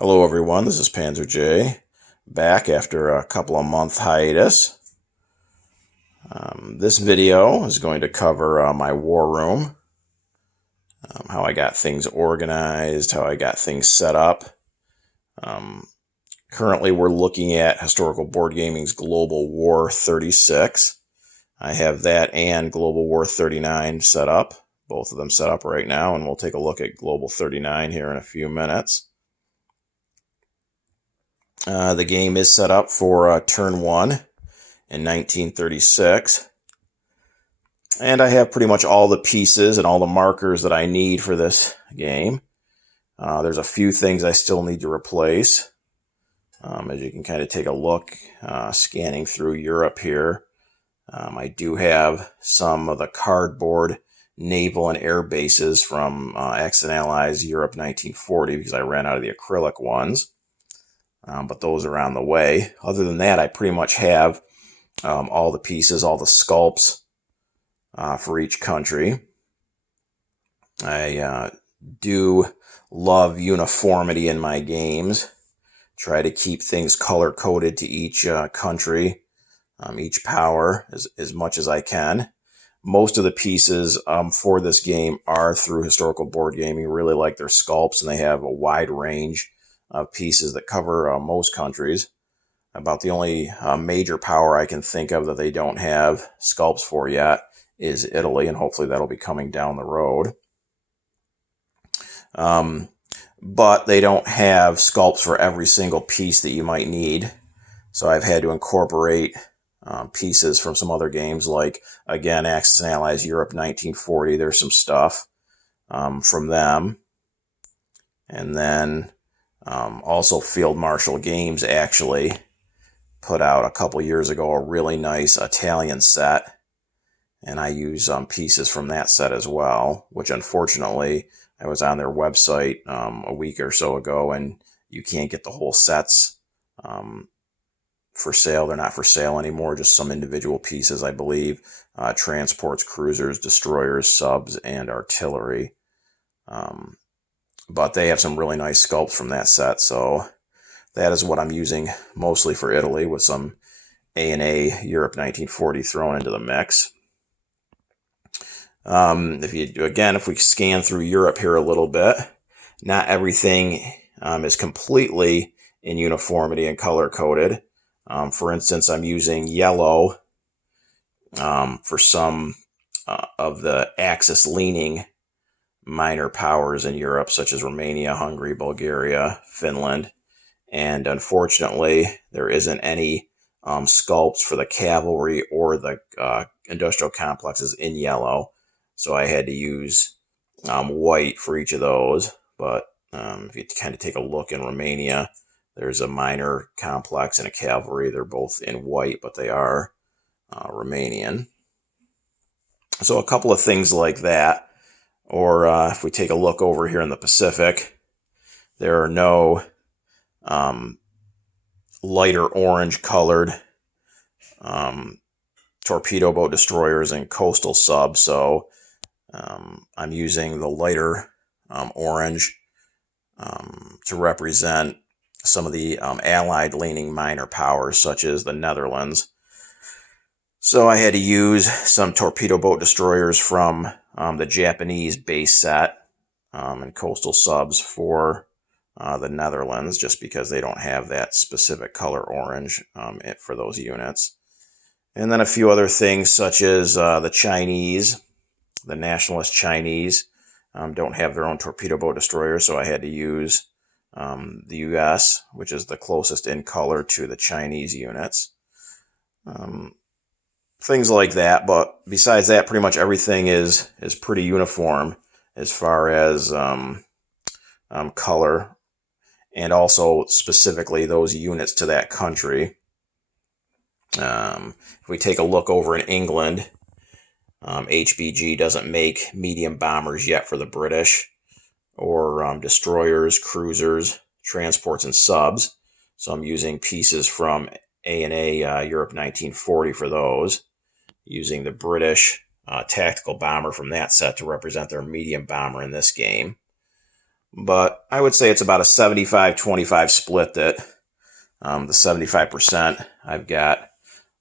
Hello everyone, this is Panzer J, back after a couple of month hiatus. This video is going to cover my war room, how I got things organized, how I got things set up. Currently we're looking at Historical Board Gaming's Global War 36. I have that and Global War 39 set up, both of them set up right now, and we'll take a look at Global 39 here in a few minutes. The game is set up for turn 1 in 1936. And I have pretty much all the pieces and all the markers that I need for this game. There's a few things I still need to replace. As you can kind of take a look, scanning through Europe here, I do have some of the cardboard naval and air bases from Axis and Allies Europe 1940 because I ran out of the acrylic ones. But those are on the way. Other than that, I pretty much have all the pieces, all the sculpts for each country. I do love uniformity in my games. Try to keep things color-coded to each country, each power, as much as I can. Most of the pieces for this game are through Historical Board Gaming. Really like their sculpts, and they have a wide range of pieces that cover most countries. About the only major power I can think of that they don't have sculpts for yet is Italy, and hopefully that'll be coming down the road. But they don't have sculpts for every single piece that you might need. So I've had to incorporate pieces from some other games, like, again, Axis and Allies Europe 1940. There's some stuff from them. And then also Field Marshal Games actually put out a couple years ago a really nice Italian set, and I use pieces from that set as well, which unfortunately I was on their website a week or so ago, and you can't get the whole sets for sale. They're not for sale anymore, just some individual pieces, I believe. Transports, cruisers, destroyers, subs, and artillery. But they have some really nice sculpts from that set, so that is what I'm using mostly for Italy, with some A&A Europe 1940 thrown into the mix. If we scan through Europe here a little bit, not everything is completely in uniformity and color-coded. For instance, I'm using yellow for some of the Axis-leaning minor powers in Europe, such as Romania, Hungary, Bulgaria, Finland. And unfortunately, there isn't any sculpts for the cavalry or the industrial complexes in yellow. So I had to use white for each of those. But if you kind of take a look in Romania, there's a minor complex and a cavalry. They're both in white, but they are Romanian. So a couple of things like that. Or if we take a look over here in the Pacific, there are no lighter orange colored torpedo boat destroyers and coastal subs, so I'm using the lighter orange to represent some of the allied leaning minor powers, such as the Netherlands. So I had to use some torpedo boat destroyers from the Japanese base set and coastal subs for the Netherlands, just because they don't have that specific color orange for those units. And then a few other things, such as the Chinese, the nationalist Chinese, don't have their own torpedo boat destroyers, so I had to use the US, which is the closest in color to the Chinese units. Things like that, but besides that, pretty much everything is pretty uniform as far as color, and also specifically those units to that country. If we take a look over in England, HBG doesn't make medium bombers yet for the British, or destroyers, cruisers, transports, and subs. So I'm using pieces from A&A Europe 1940 for those, using the British tactical bomber from that set to represent their medium bomber in this game. but I would say it's about a 75-25 split that the 75% I've got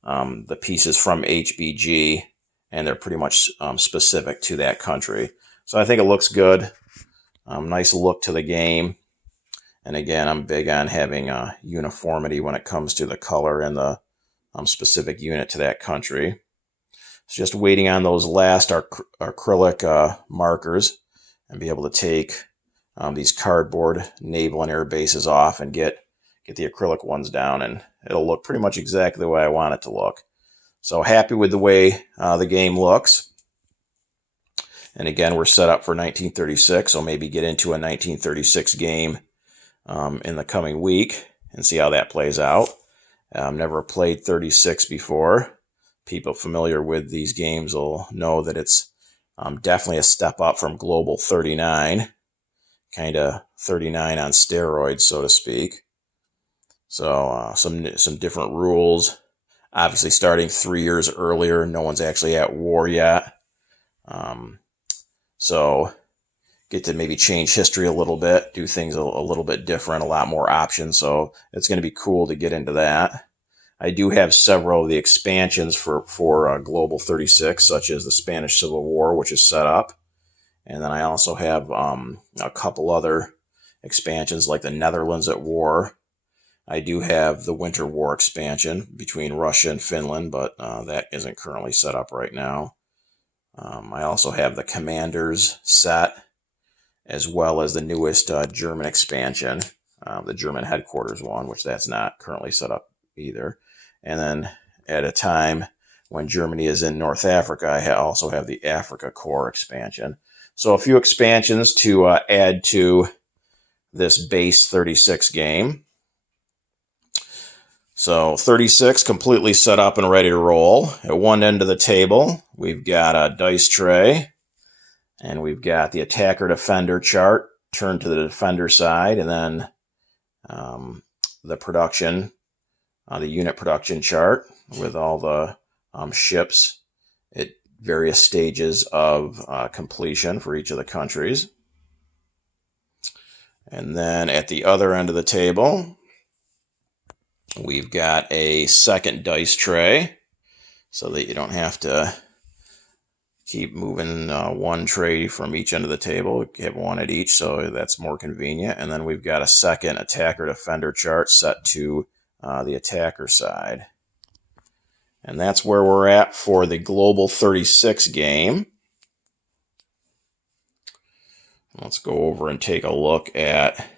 the pieces from HBG, and they're pretty much specific to that country. So I think it looks good. Nice look to the game. And again, I'm big on having uniformity when it comes to the color and the specific unit to that country. It's just waiting on those last acrylic markers and be able to take these cardboard naval and air bases off and get the acrylic ones down, and it'll look pretty much exactly the way I want it to look. So happy with the way the game looks. And again, we're set up for 1936, so maybe get into a 1936 game in the coming week and see how that plays out. Never played 36 before. People familiar with these games will know that it's definitely a step up from Global 39, kind of 39 on steroids, so to speak. So some different rules. Obviously, starting 3 years earlier, no one's actually at war yet. So get to maybe change history a little bit, do things a little bit different, a lot more options. So it's going to be cool to get into that. I do have several of the expansions for Global 36, such as the Spanish Civil War, which is set up. And then I also have a couple other expansions like the Netherlands at War. I do have the Winter War expansion between Russia and Finland, but that isn't currently set up right now. I also have the Commanders set, as well as the newest German expansion, the German headquarters one, which that's not currently set up either. And then at a time when Germany is in North Africa, I also have the Africa Corps expansion. So a few expansions to add to this base 36 game. So 36 completely set up and ready to roll. At one end of the table, we've got a dice tray, and we've got the attacker-defender chart turned to the defender side, and then the unit production chart with all the ships at various stages of completion for each of the countries. And then at the other end of the table, we've got a second dice tray so that you don't have to keep moving one tray from each end of the table. We have one at each, so that's more convenient. And then we've got a second attacker-defender chart set to the attacker side. And that's where we're at for the Global 36 game. Let's go over and take a look at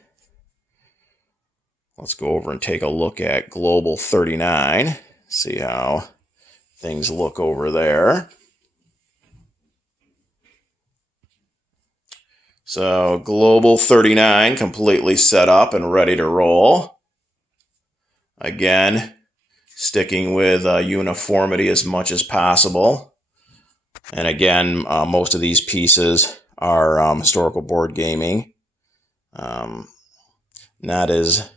Global 39. See how things look over there. So Global 39 completely set up and ready to roll. Again, sticking with uniformity as much as possible. And again, most of these pieces are historical board gaming. Not as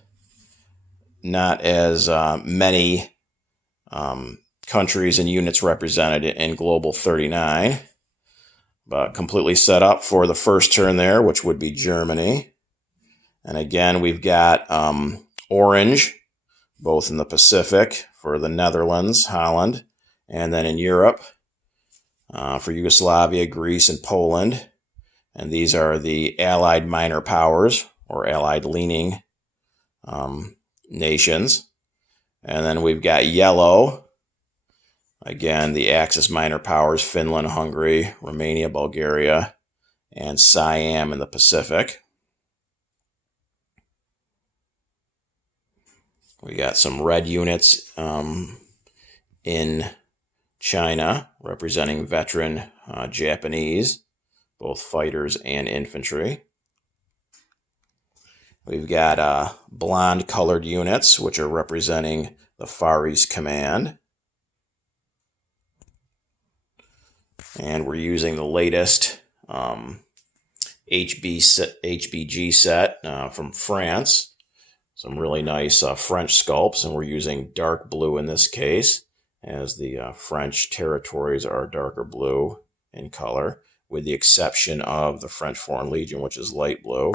many countries and units represented in Global 39, but completely set up for the first turn there, which would be Germany. And again, we've got orange, both in the Pacific for the Netherlands, Holland, and then in Europe for Yugoslavia, Greece, and Poland. And these are the Allied minor powers, or Allied leaning nations. And then we've got yellow, again, the Axis minor powers, Finland, Hungary, Romania, Bulgaria, and Siam in the Pacific. We got some red units in China, representing veteran Japanese, both fighters and infantry. We've got blonde colored units, which are representing the Far East Command. And we're using the latest HBG set from France. Some really nice French sculpts, and we're using dark blue in this case, as the French territories are darker blue in color, with the exception of the French Foreign Legion, which is light blue.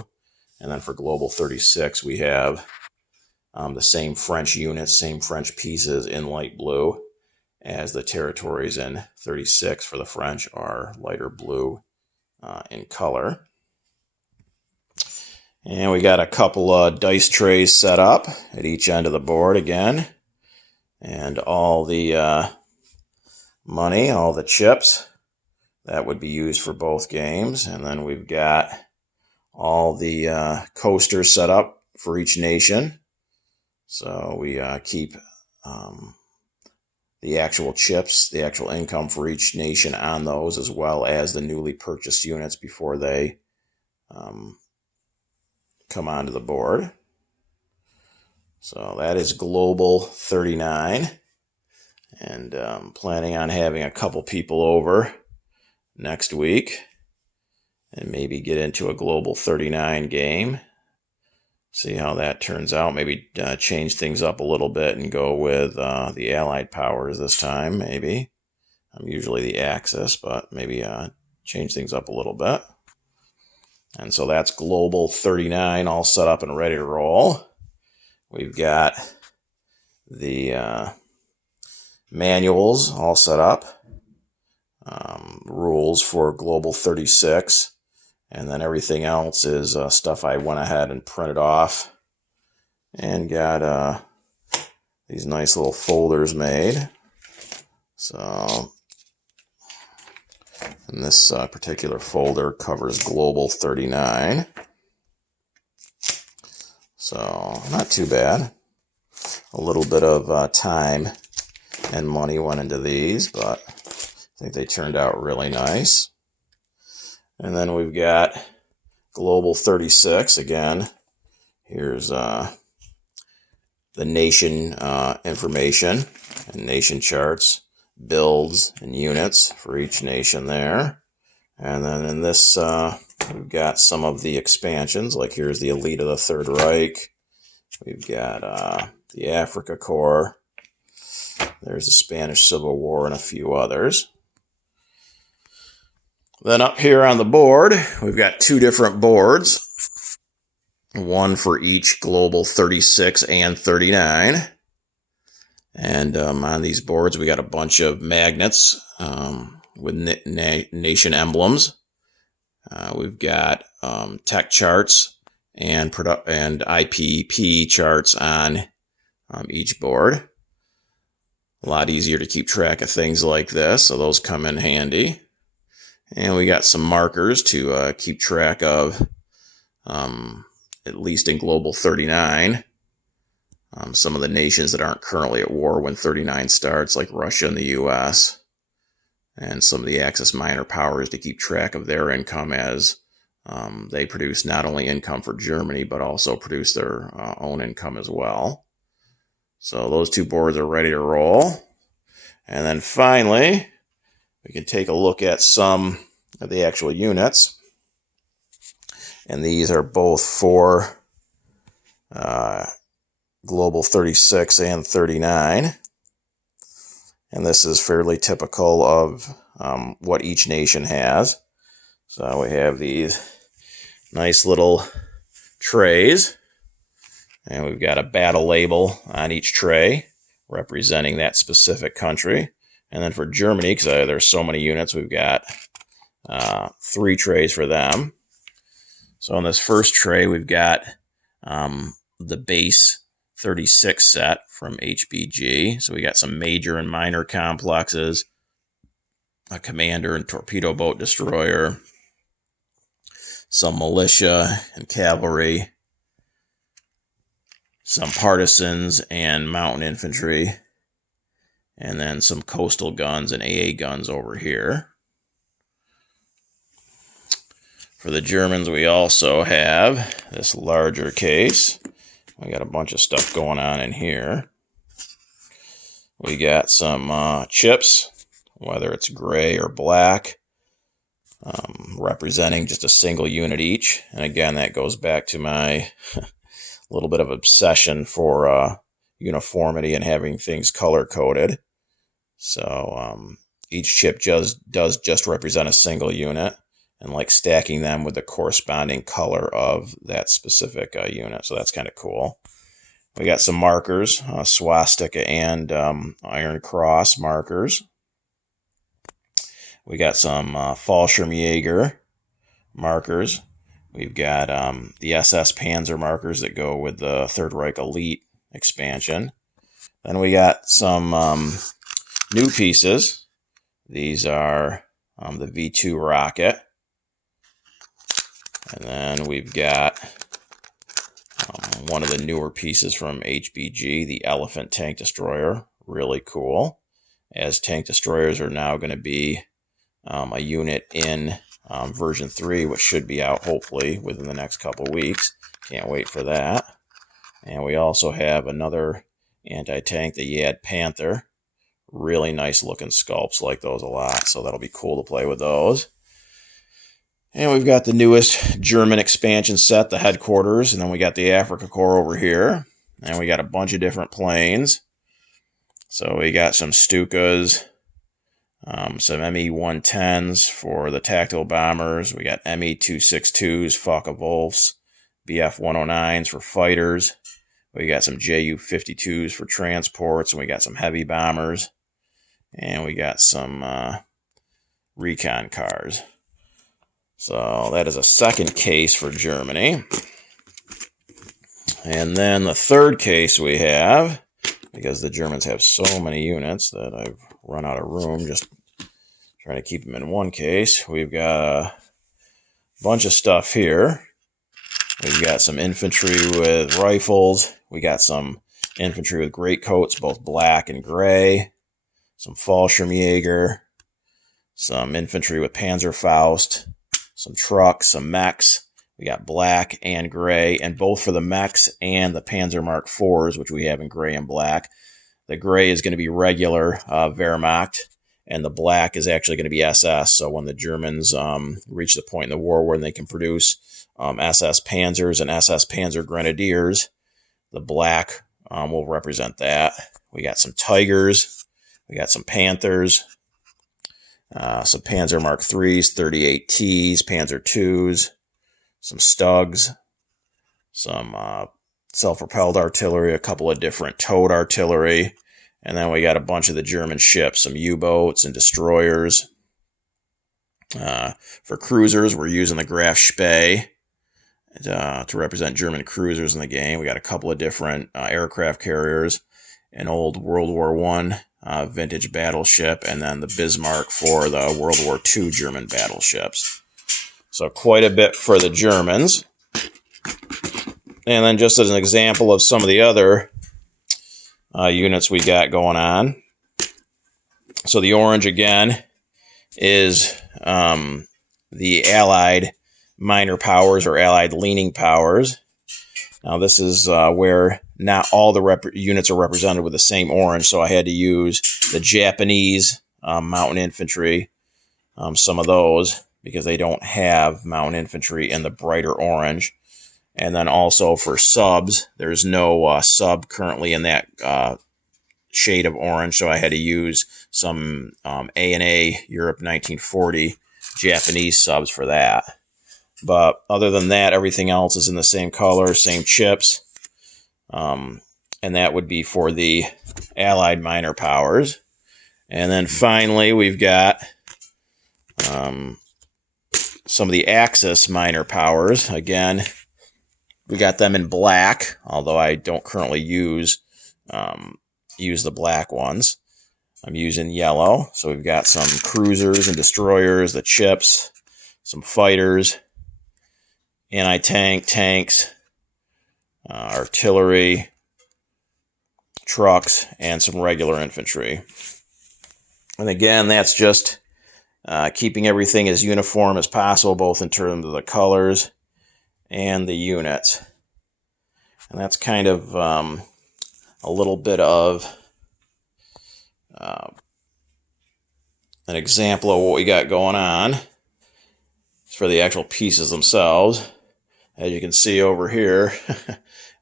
And then for Global 36, we have the same French units, same French pieces in light blue, as the territories in 36 for the French are lighter blue in color. And we got a couple of dice trays set up at each end of the board again. And all the money, all the chips, that would be used for both games. And then we've got all the coasters set up for each nation. So we keep the actual chips, the actual income for each nation on those, as well as the newly purchased units before they come onto the board. So that is Global 39. And planning on having a couple people over next week and maybe get into a Global 39 game. See how that turns out. Maybe change things up a little bit and go with the Allied powers this time, maybe. I'm usually the Axis, but maybe change things up a little bit. And so that's Global 39 all set up and ready to roll. We've got the manuals all set up. Rules for Global 36. And then everything else is stuff I went ahead and printed off and got these nice little folders made. So, and this particular folder covers Global 39. So, not too bad. A little bit of time and money went into these, but I think they turned out really nice. And then we've got Global 36 again. Here's the nation information and nation charts, builds and units for each nation there. And then in this, we've got some of the expansions, like here's the elite of the Third Reich. We've got the Africa Corps. There's the Spanish Civil War and a few others. Then up here on the board, we've got two different boards, one for each Global 36 and 39. And on these boards, we got a bunch of magnets with nation emblems. We've got tech charts and IPP charts on each board. A lot easier to keep track of things like this, so those come in handy. And we got some markers to keep track of, at least in Global 39, some of the nations that aren't currently at war when 39 starts, like Russia and the U.S., and some of the Axis minor powers to keep track of their income as they produce not only income for Germany, but also produce their own income as well. So those two boards are ready to roll. And then finally, we can take a look at some of the actual units. And these are both for Global 36 and 39. And this is fairly typical of what each nation has. So we have these nice little trays. And we've got a battle label on each tray representing that specific country. And then for Germany, because there's so many units, we've got 3 trays for them. So on this first tray, we've got the base 36 set from HBG. So we got some major and minor complexes, a commander and torpedo boat destroyer, some militia and cavalry, some partisans and mountain infantry, and then some coastal guns and AA guns over here. For the Germans, we also have this larger case. We got a bunch of stuff going on in here. We got some chips, whether it's gray or black, representing just a single unit each. And again, that goes back to my little bit of obsession for uniformity and having things color-coded. So each chip does just represent a single unit. and like stacking them with the corresponding color of that specific unit. So that's kind of cool. We got some markers, swastika and Iron Cross markers. We got some Fallschirmjäger markers. We've got the SS Panzer markers that go with the Third Reich Elite expansion. Then we got some new pieces. These are the V2 rocket. And then we've got one of the newer pieces from HBG, the Elephant Tank Destroyer. Really cool, as tank destroyers are now going to be a unit in version 3, which should be out hopefully within the next couple weeks. Can't wait for that. And we also have another anti-tank, the Yad Panther. Really nice looking sculpts, like those a lot, so that'll be cool to play with those. And we've got the newest German expansion set, the headquarters, and then we got the Africa Corps over here. And we got a bunch of different planes. So we got some Stukas, some Me-110s for the tactical bombers. We got Me-262s, Focke-Wulfs, Bf-109s for fighters. We got some Ju-52s for transports, and we got some heavy bombers. And we got some recon cars. So that is a second case for Germany. And then the third case we have, because the Germans have so many units that I've run out of room just trying to keep them in one case. We've got a bunch of stuff here. We've got some infantry with rifles. We got some infantry with greatcoats, both black and gray. Some Fallschirmjäger. Some infantry with Panzerfaust. Some trucks, some mechs. We got black and gray, and both for the mechs and the Panzer Mark IVs, which we have in gray and black. The gray is going to be regular Wehrmacht, and the black is actually going to be SS. So when the Germans reach the point in the war where they can produce SS Panzers and SS Panzer Grenadiers, the black will represent that. We got some Tigers. We got some Panthers. Some Panzer Mark IIIs, 38Ts, Panzer IIs, some Stugs, some self-propelled artillery, a couple of different towed artillery, and then we got a bunch of the German ships, some U-boats and destroyers. For cruisers, we're using the Graf Spee to represent German cruisers in the game. We got a couple of different aircraft carriers, an old World War I vintage battleship, and then the Bismarck for the World War II German battleships. So quite a bit for the Germans. And then just as an example of some of the other units we got going on. So the orange again is the Allied minor powers or Allied leaning powers. Now this is where not all the units are represented with the same orange, so I had to use the Japanese mountain infantry, some of those, because they don't have mountain infantry in the brighter orange. And then also for subs, there's no sub currently in that shade of orange, so I had to use some A&A Europe 1940 Japanese subs for that. But other than that, everything else is in the same color, same chips. And that would be for the Allied minor powers. And then finally, we've got some of the Axis minor powers. Again, we got them in black, although I don't currently use the black ones. I'm using yellow. So we've got some cruisers and destroyers, the chips, some fighters, anti-tank, tanks, artillery, trucks, and some regular infantry. And again, that's just keeping everything as uniform as possible, both in terms of the colors and the units. And that's kind of a little bit of an example of what we got going on for the actual pieces themselves. As you can see over here,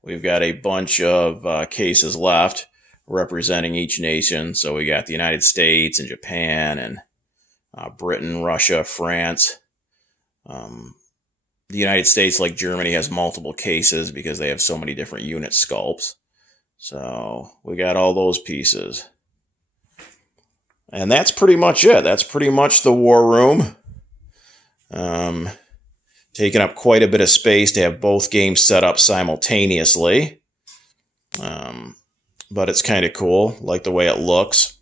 we've got a bunch of cases left representing each nation. So we got the United States and Japan and Britain, Russia, France, The United States, like Germany, has multiple cases because they have so many different unit sculpts. So we got all those pieces. And that's pretty much it. That's pretty much the war room. Taking up quite a bit of space to have both games set up simultaneously. But it's kind of cool. Like the way it looks.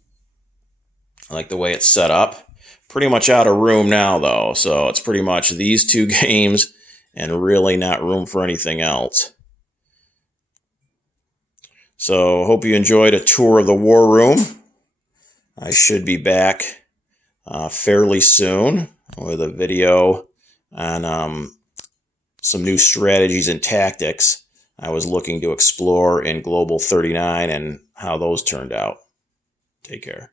I like the way it's set up. Pretty much out of room now, though. So it's pretty much these two games and really not room for anything else. So hope you enjoyed a tour of the war room. I should be back fairly soon with a video on some new strategies and tactics I was looking to explore in Global 39 and how those turned out. Take care.